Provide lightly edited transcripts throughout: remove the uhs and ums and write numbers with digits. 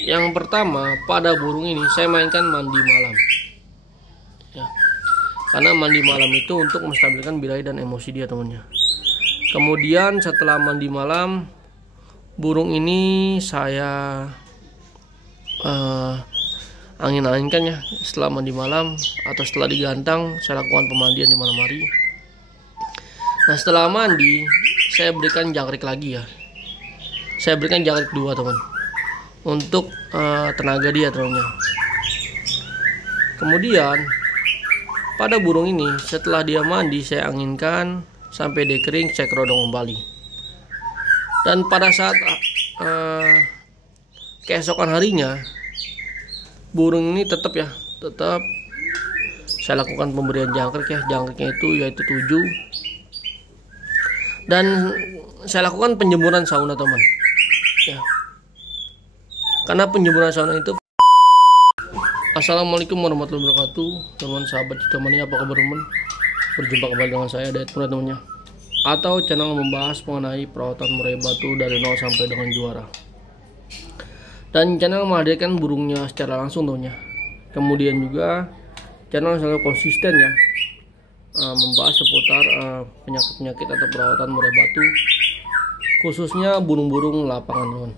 Yang pertama, pada burung ini saya mainkan mandi malam ya, karena mandi malam itu untuk menstabilkan birahi dan emosi dia temannya. Kemudian setelah mandi malam, burung ini saya angin-anginkan ya. Setelah mandi malam atau setelah digantang, saya lakukan pemandian di malam hari. Nah, setelah mandi saya berikan jangkrik lagi ya. Saya berikan jangkrik 2 teman, untuk tenaga dia temannya. Kemudian pada burung ini setelah dia mandi saya anginkan sampai dia kering, saya kerodong kembali. Dan pada saat keesokan harinya, burung ini tetap saya lakukan pemberian jangkrik ya. Jangkriknya itu yaitu 7. Dan saya lakukan penjemuran sauna teman ya, karena penjemuran sauna itu. Assalamualaikum warahmatullahi wabarakatuh, teman sahabat Citomani, apa kabar teman? Berjumpa kembali dengan saya Dayat Muda temannya, atau channel membahas mengenai perawatan murai batu dari 0 sampai dengan juara. Dan channel menghadirkan burungnya secara langsung temannya. Kemudian juga channel selalu konsisten ya, membahas seputar penyakit-penyakit atau perawatan murai batu, khususnya burung-burung lapangan teman.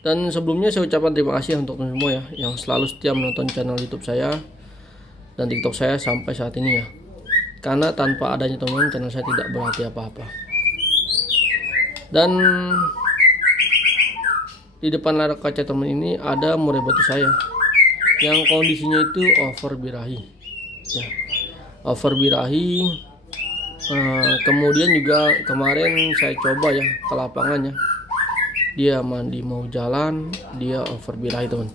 Dan sebelumnya saya ucapkan terima kasih untuk teman semua ya, yang selalu setia menonton channel YouTube saya dan TikTok saya sampai saat ini ya. Karena tanpa adanya teman, channel saya tidak berarti apa-apa. Dan di depan layar kaca teman ini ada murai batu saya yang kondisinya itu over birahi ya, over birahi. Kemudian juga kemarin saya coba ya ke lapangannya, dia mandi mau jalan, dia over birahi teman.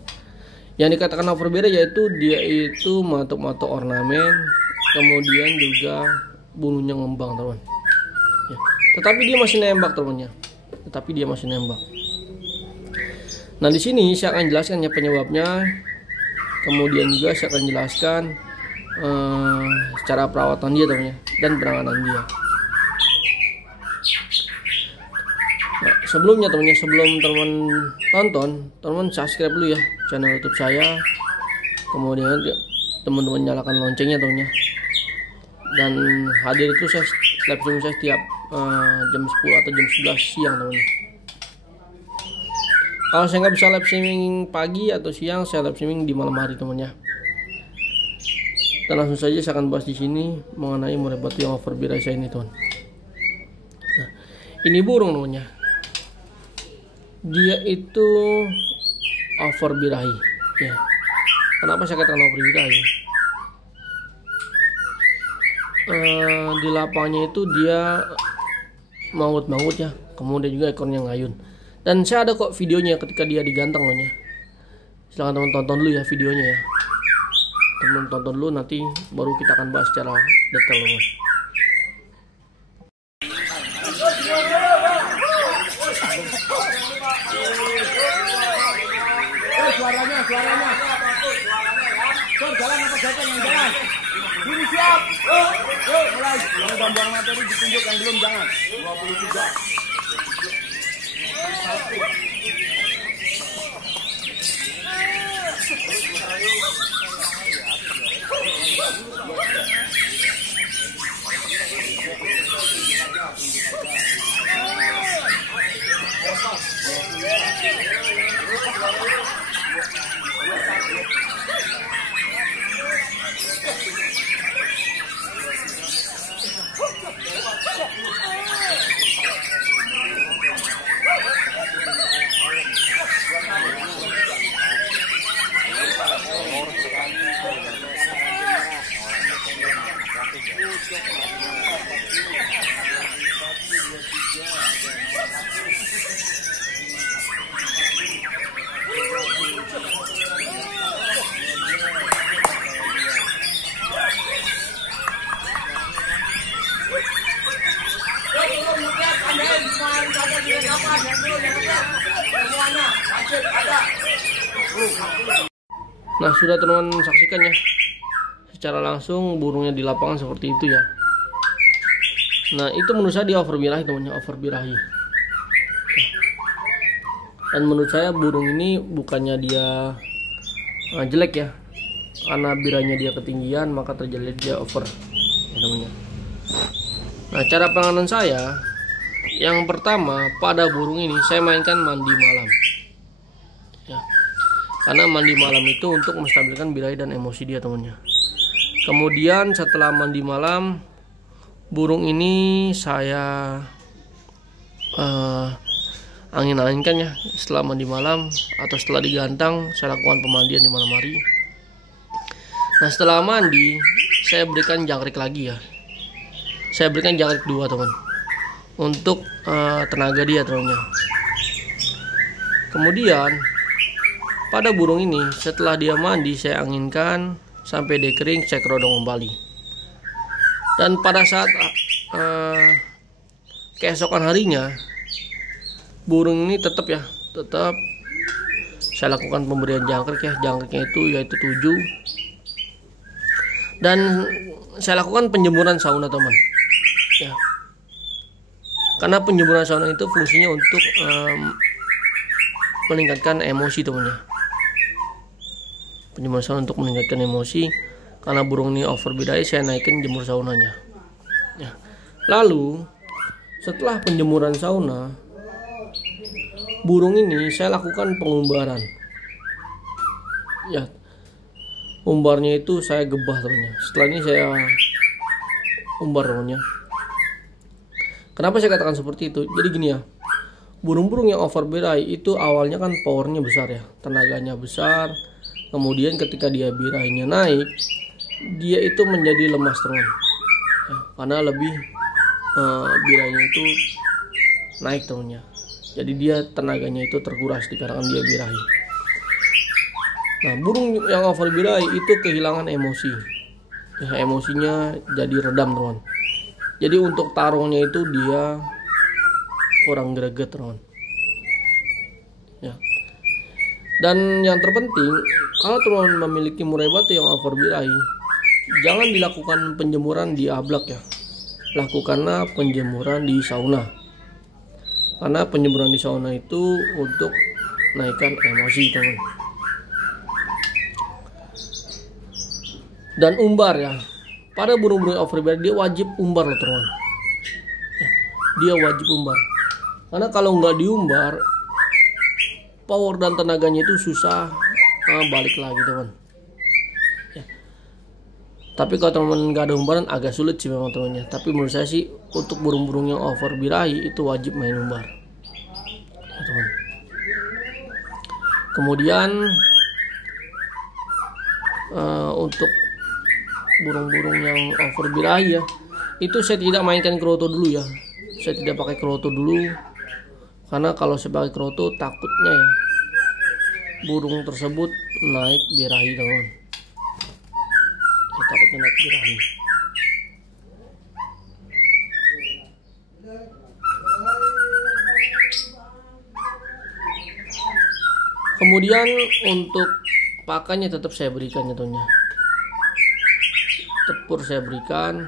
Yang dikatakan over birahi yaitu dia itu matok-matok ornamen, kemudian juga bulunya ngembang teman ya. Tetapi dia masih nembak temannya, Nah, di sini saya akan jelaskan ya penyebabnya. Kemudian juga saya akan jelaskan cara perawatan dia temannya dan penanganan dia. Nah, sebelumnya temannya, sebelum teman tonton, teman subscribe dulu ya channel YouTube saya. Kemudian teman-teman nyalakan loncengnya temannya. Dan hadir itu saya live streaming saya setiap jam 10 atau jam 11 siang temannya. Kalau saya nggak bisa live streaming pagi atau siang, saya live streaming di malam hari temannya. Dan langsung saja saya akan bahas di sini mengenai murai batu yang over birahi saya ini teman. Nah, ini burung temannya, dia itu over birahi ya. Kenapa saya katakan over birahi? Di lapangnya itu dia mangut-mangut ya, kemudian juga ekornya ngayun. Dan saya ada kok videonya ketika dia digantang temannya. Silahkan teman tonton dulu ya videonya ya. Teman tonton dulu, nanti baru kita akan bahas secara detail teman. Suaranya. Jalan apa jalan yang jalan. Ini siap. Yuk, mulai. Yang buang materi ditunjuk, yang belum jangan. 23. Nah, sudah teman-teman saksikan ya secara langsung burungnya di lapangan seperti itu ya. Nah, itu menurut saya dia over birahi temannya, over birahi. Dan menurut saya burung ini bukannya dia jelek ya, karena biranya dia ketinggian maka terjadi dia over namanya. Nah, cara penanganan saya yang pertama, pada burung ini saya mainkan mandi malam ya, karena mandi malam itu untuk menstabilkan birahi dan emosi dia temannya. Kemudian setelah mandi malam, burung ini saya angin-anginkan ya. Setelah mandi malam atau setelah digantang, saya lakukan pemandian di malam hari. Nah, setelah mandi saya berikan jangkrik lagi ya. Saya berikan jangkrik 2 teman, untuk tenaga dia temannya. Kemudian pada burung ini setelah dia mandi saya anginkan sampai dia kering, saya kerodong kembali. Dan pada saat keesokan harinya, burung ini tetap saya lakukan pemberian jangkrik ya. Jangkriknya itu yaitu 7. Dan saya lakukan penjemuran sauna teman ya, karena penjemuran sauna itu fungsinya untuk meningkatkan emosi temannya. Penjemuran sauna untuk meningkatkan emosi, karena burung ini over birahi, saya naikin jemur saunanya ya. Lalu setelah penjemuran sauna, burung ini saya lakukan pengumbaran ya. Umbarnya itu saya gebah temannya. Setelah ini saya umbar temannya. Kenapa saya katakan seperti itu? Jadi gini ya, burung-burung yang over birahi itu awalnya kan powernya besar ya, tenaganya besar. Kemudian ketika dia birahinya naik, dia itu menjadi lemas teman ya, karena lebih birahinya itu naik temannya. Jadi dia tenaganya itu terkuras dikarenakan dia birahi. Nah, burung yang over birahi itu kehilangan emosi ya, emosinya jadi redam teman. Jadi untuk tarungnya itu dia kurang greget teman ya. Dan yang terpenting, kalau teman memiliki murai batu yang over birahi, jangan dilakukan penjemuran di ablak ya, lakukanlah penjemuran di sauna. Karena penjemuran di sauna itu untuk naikkan emosi teman. Dan umbar ya, pada burung-burung over birahi dia wajib umbar loh teman ya, dia wajib umbar. Karena kalau nggak diumbar, power dan tenaganya itu susah balik lagi teman ya. Tapi kalau teman nggak ada umbaran agak sulit sih memang temannya. Tapi menurut saya sih untuk burung-burung yang over birahi itu wajib main umbar ya, teman. Kemudian untuk burung-burung yang over birahi ya, itu saya tidak mainkan kroto dulu ya. Saya tidak pakai kroto dulu, karena kalau saya pakai kroto takutnya ya burung tersebut naik birahi teman ya, takutnya naik birahi. Kemudian untuk pakannya tetap saya berikan contohnya, tepur saya berikan,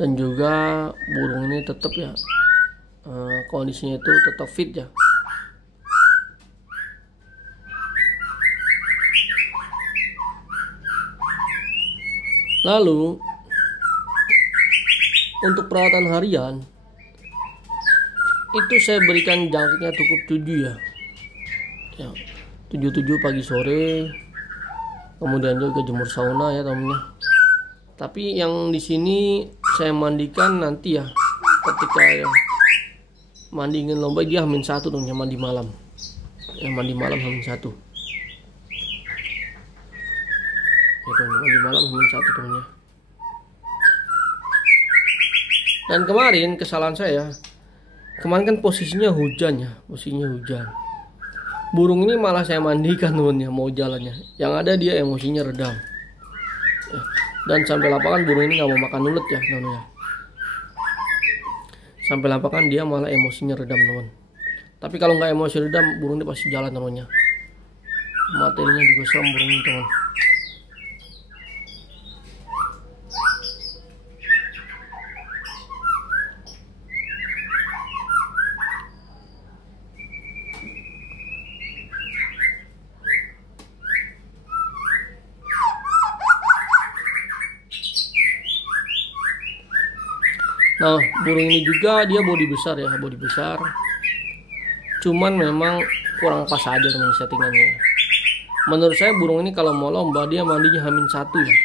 dan juga burung ini tetap ya kondisinya itu tetap fit ya. Lalu untuk perawatan harian itu saya berikan jangkriknya cukup 7 ya, 7 pagi sore. Kemudian juga jemur sauna ya temennya. Tapi yang di sini saya mandikan nanti ya, ketika ya mandiin lomba dia -1 temennya, mandi malam. Ya mandi malam -1. Ya temennya, mandi malam -1 temennya. Dan kemarin kesalahan saya, kemarin kan posisinya hujan ya, posisinya hujan. Burung ini malah saya mandikan temennya, mau jalannya. Yang ada dia emosinya redam ya. Dan sampai lapangan burung ini nggak mau makan ulet ya temennya. Sampai lapangan dia malah emosinya redam teman. Tapi kalau nggak emosi redam, burung ini pasti jalan temannya. Materinya juga serem burung ini teman. Nah, burung ini juga dia body besar ya, body besar. Cuman memang kurang pas aja teman settingannya. Menurut saya burung ini kalau mau lomba dia mandinya H-1 ya.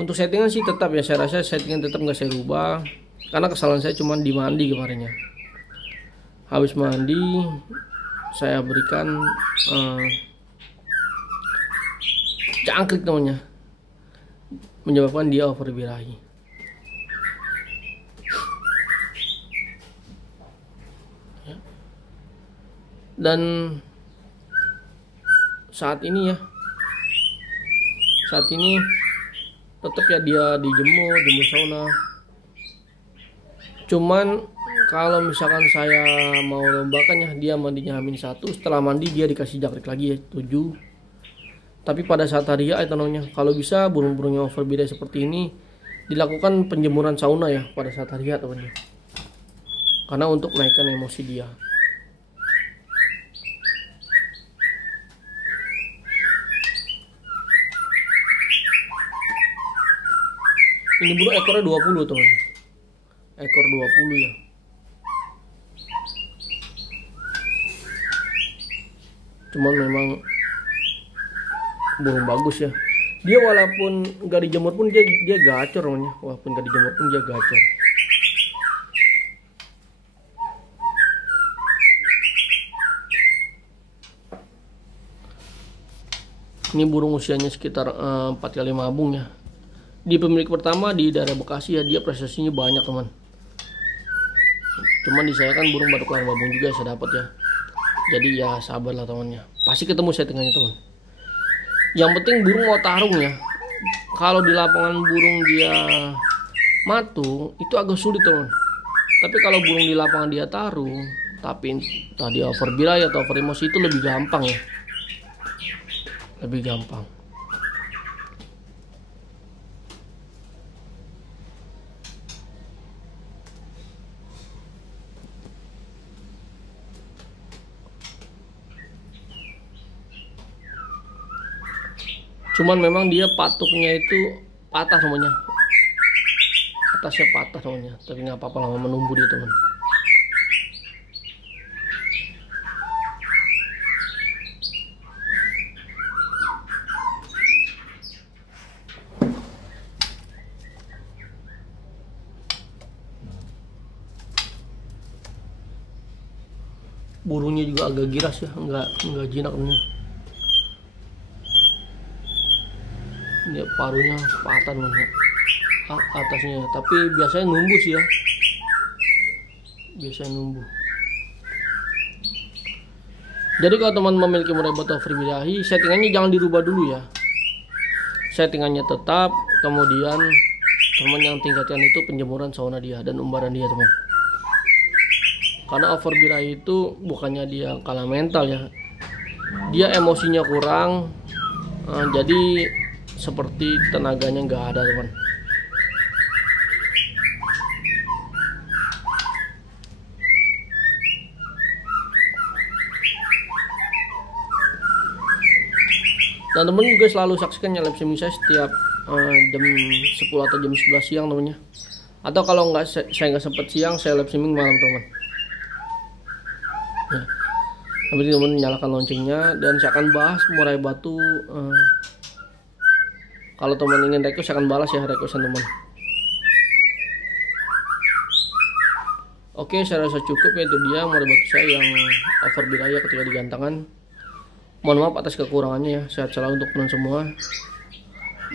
Untuk settingan sih tetap ya, saya rasa settingan tetap nggak saya rubah. Karena kesalahan saya cuma di mandi kemarinnya. Habis mandi saya berikan cangkrik namanya, menyebabkan dia overbirahi. Dan saat ini tetap ya dia dijemur sauna. Cuman kalau misalkan saya mau lombakan ya, dia mandinya H-1, setelah mandi dia dikasih jangkrik lagi ya 7. Tapi pada saat hari ya kalau bisa burung-burung yang overbirahi seperti ini dilakukan penjemuran sauna ya pada saat hari ya teman-teman. Karena untuk menaikkan emosi dia. Ini burung ekornya 20 teman. Ekor 20 ya. Cuman memang burung bagus ya. Dia walaupun nggak dijemur pun dia gacor namanya. Walaupun nggak dijemur pun dia gacor. Ini burung usianya sekitar 4 kali mabung ya. Di pemilik pertama di daerah Bekasi ya, dia prestasinya banyak teman. Cuman di saya kan burung baru kelar mabung juga saya dapat ya. Jadi ya sabarlah temannya. Pasti ketemu settingannya teman. Yang penting burung mau tarung ya. Kalau di lapangan burung dia matung itu agak sulit teman. Tapi kalau burung di lapangan dia tarung, tapi tadi overbirahi atau over emosi itu lebih gampang ya. Lebih gampang. Cuman memang dia patuknya itu patah namanya, atasnya patah namanya, tapi nggak apa-apa, lama menumbuh dia teman. Burungnya juga agak giras ya, nggak jinak namanya. Dia paruhnya patah namanya atasnya, tapi biasanya numbuh sih ya, biasanya numbuh. Jadi kalau teman memiliki murai batu overbirahi, settingannya jangan dirubah dulu ya, settingannya tetap. Kemudian teman yang tingkatkan itu penjemuran sauna dia dan umbaran dia teman. Karena overbirahi itu bukannya dia kalah mental ya, dia emosinya kurang, jadi seperti tenaganya nggak ada teman. Dan teman juga selalu saksikan live streaming saya setiap jam 10 atau jam 11 siang temannya. Atau kalau nggak saya nggak sempat siang, saya live streaming malam teman. Ya. Nanti teman nyalakan loncengnya dan saya akan bahas murai batu. Kalau teman ingin request, saya akan balas ya requestan teman. Oke, saya rasa cukup ya, itu dia murai batu saya yang overbirahi ketika digantangan. Mohon maaf atas kekurangannya ya. Sehat selalu untuk teman semua.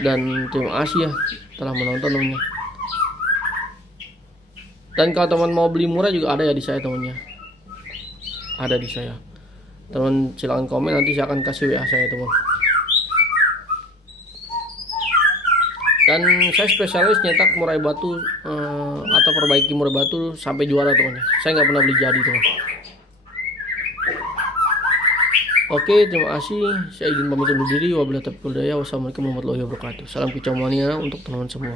Dan terima kasih ya telah menonton temannya. Dan kalau teman mau beli murah juga ada ya di saya temannya. Ada di saya. Teman silakan komen, nanti saya akan kasih WA saya teman. Dan saya spesialis nyetak murai batu atau perbaiki murai batu sampai juara teman. Saya nggak pernah beli jadi teman. Oke, terima kasih. Saya izin pamit undur diri. Wabillahi taufiq wal hidayah. Wassalamualaikum warahmatullahi wabarakatuh. Salam kicau mania untuk teman-teman semua.